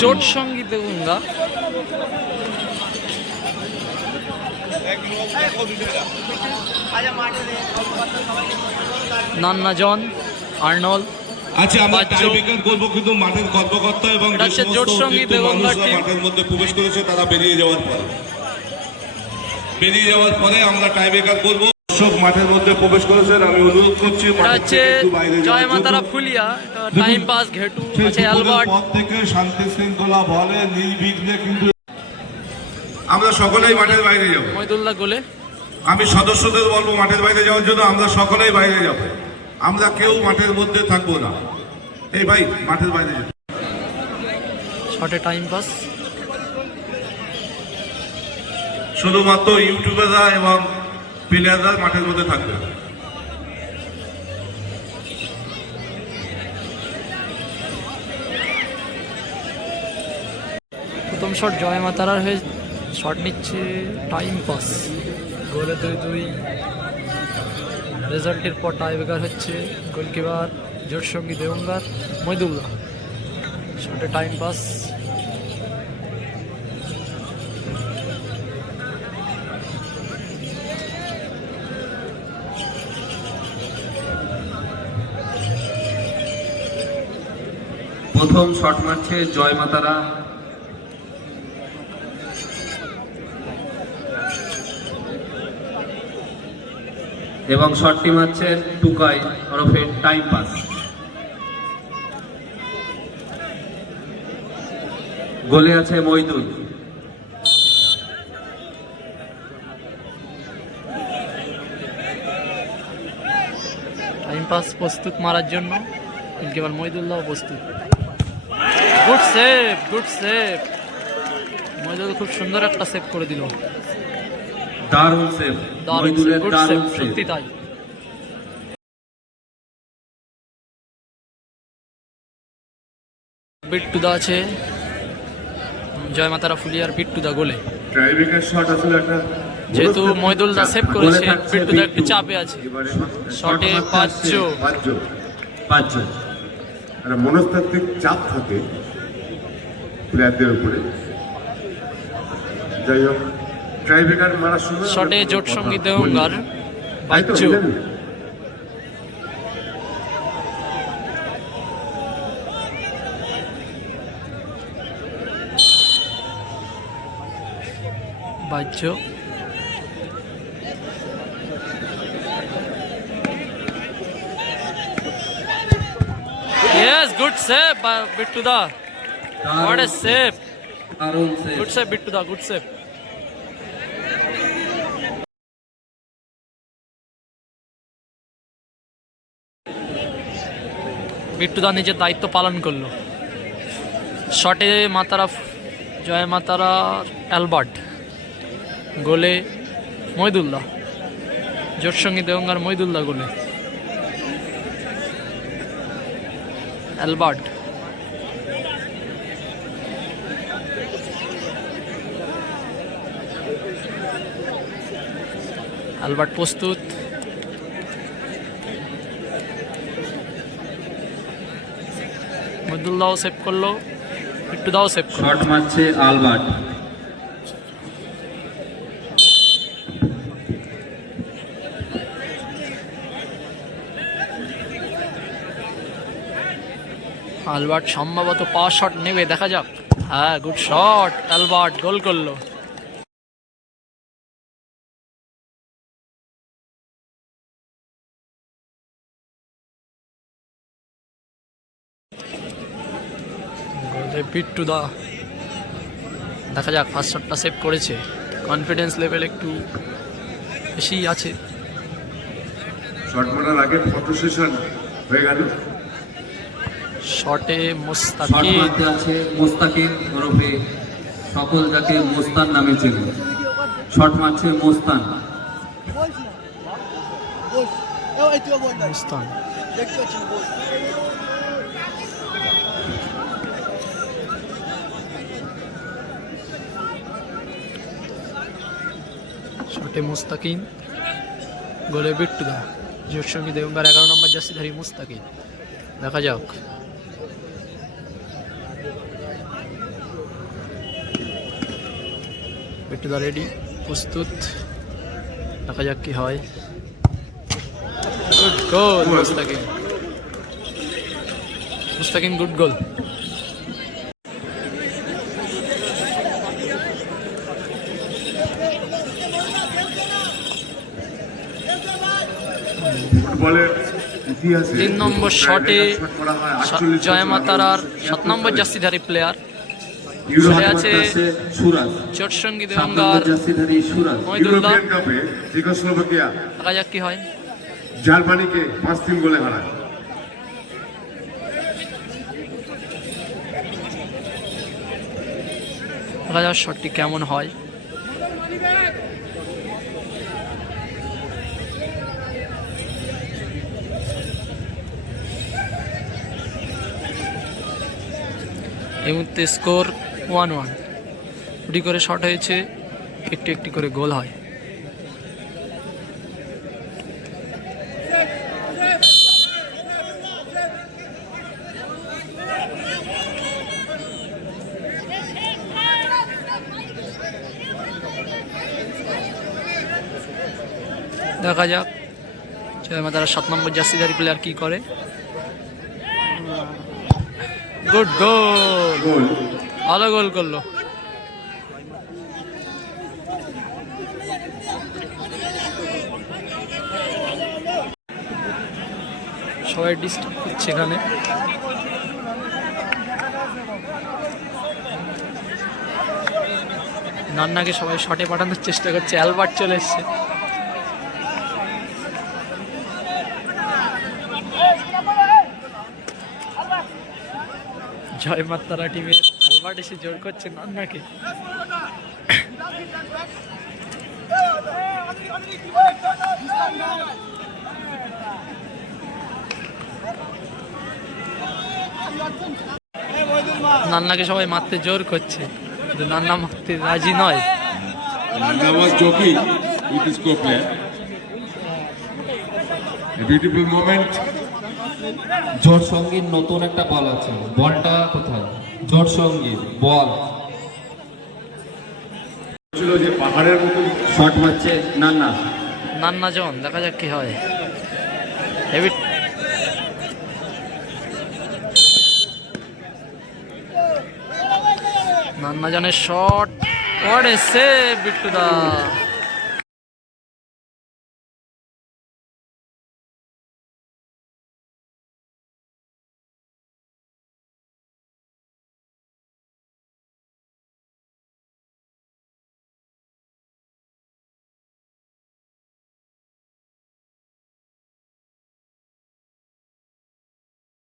জোট সঙ্গীতে গঙ্গা নান্না জন আর্নল আচ্ছা আমরা। টাইব্রেকার করব কিন্তু মাঠের কর্মকর্তা এবং জোট সংগীত মাঠের মধ্যে প্রবেশ করেছে তারা বেরিয়ে যাওয়ার পরে। বেরিয়ে যাওয়ার পরে আমরা টাইব্রেকার করব। দর্শক মাঠের মধ্যে প্রবেশ করেছেন আমি অনুরোধ করছি হচ্ছে জয় মাতারা ফুলিয়া টাইম পাস ঘেটু আছে অ্যালবার্ট। পর থেকে শান্তি শৃঙ্খলা বলে নির্বিঘ্নে কিন্তু আমরা সকলেই মাঠের বাইরে যাব। মহিদুল্লাহ গোলে। আমি সদস্যদের বলব মাঠের বাইরে যাওয়ার জন্য আমরা সকলেই বাইরে যাব। আমরা কেউ মাঠের মধ্যে থাকব না। এই ভাই মাঠের বাইরে যাব শর্টে টাইম পাস। শুধুমাত্র ইউটিউবাররা এবং প্লেয়াররা মাঠের মধ্যে থাকবে। প্রথম শট জয় মাতারার হয়ে শট নিচ্ছে টাইম পাস গোলে দুই দুই। রেজাল্টের পর টাই বেকার হচ্ছে গোলকিপার জোট সঙ্গী দেবঙ্গার মহিদুল্লাহ শটে টাইম পাস প্রথম শট মারছে জয় মাতারা। এবং শটটি মারছে টুকাই ওরফে টাইম পাস। গোলে আছে মইদুল। টাইম পাস প্রস্তুত মারার জন্য। গোলকিপার মহিদুল্লাহ প্রস্তুত। Good save good save Mohidul খুব সুন্দর একটা সেভ করে দিল। দারুণ সেভ দারুণ মইদুলের গুড সেভ সেভ সত্যি তাই। বিট্টুদা আছে। জয় মাতারা ফুলিয়ার বিট্টুদা গোলে। ট্রাইব্রেকার শট আসলে একটা যেহেতু মহিদুল দা সেভ করেছে বিট্টুদা একটু চাপে আছে। শটে পাঁচজন। পাঁচজন। একটা মনস্তাত্ত্বিক চাপ থাকে। প্লেয়ারদের উপরে। যাই হোক ট্রাইব্রেকার মারার সময় শটে জোট কথা সঙ্গী বলিনি। দেওঙ্গার তাই তো, Bachchu. Bachchu. Yes, good save by Bittuda. What a save. দারুণ save Good save, Bittuda. Good save. বিট্টুদা নিজের দায়িত্ব পালন করল শটে মাতারা জয় মাতারা অ্যালবার্ট গোলে মহিদুল্লাহ জোট সঙ্গী দেওঙ্গার মহিদুল্লাহ গোলে অ্যালবার্ট অ্যালবার্ট প্রস্তুত। মহিদুল্লাহও সেভ করল একটু দাও সেভ করল। শট মারছে আলবার্ট। আলবার্ট সম্ভবত পাওয়ার শট নেবে দেখা যাক। হ্যাঁ গুড শট আলবার্ট গোল করল। পিট্টু দা দেখা যাক ফার্স্ট শটটা সেভ করেছে। কনফিডেন্স লেভেল একটু বেশি আছে। আগে ফটো সেশন হয়ে গেল। শটে মোস্তাকিদ আছে মোস্তাকিন ওরফে সকল যাকে মোস্তান নামে চেনে। শট মারছে মোস্তান। মুস্তান। ঘটে মুস্তাকিম, গোলে বিট্টুদা, জোর সঙ্গী দেবঙ্গার এগারো নম্বর জার্সিধারী মুস্তাকিম। দেখা যাক। বিট্টুদা রেডি প্রস্তুত। দেখা যাক কি হয়। গুড গোল মুস্তাকিম। মুস্তাকিম গুড গোল তিন নম্বর শটে শট করা 48 জয় মাতারার সাত নম্বর জার্সিধারী প্লেয়ার চলে আছে মহিদুল্লাহ। দেখা যাক কি হয়? জার্মানিকে পাঁচ তিন গোলে হারায়। দেখা শটটি কেমন হয়? এই মুহূর্তে স্কোর ওয়ান ওয়ান। দুটি করে শট হয়েছে, একটি একটি করে গোল হয়। দেখা যাক তারা সাত নম্বর জার্সিধারী প্লেয়ার কি করে। গুড গোল ভালো গোল করল। সবাই ডিস্টার্ব করছে এখানে। নান্নাকে সবাই শটে পাঠানোর চেষ্টা করছে, অ্যালবার্ট চলে এসছে। জয় মাতারা টিমের অ্যালবার্ট এসে জোর করছে নান্নাকে নান্নাকে সবাই মারতে জোর করছে নান্না মারতে রাজি নয় Nana was joking with his co-player. A beautiful moment. জোর সংগীত নতুন একটা বল আছে। বলটা কোথায়? জোর সংগীত বল ছিল যে পাহাড়ের মতো শট মারছে না না নান্না জন দেখা যাক কি হয়। হেভি নান্না জনের শট পড়ে সে বিট্টুদা।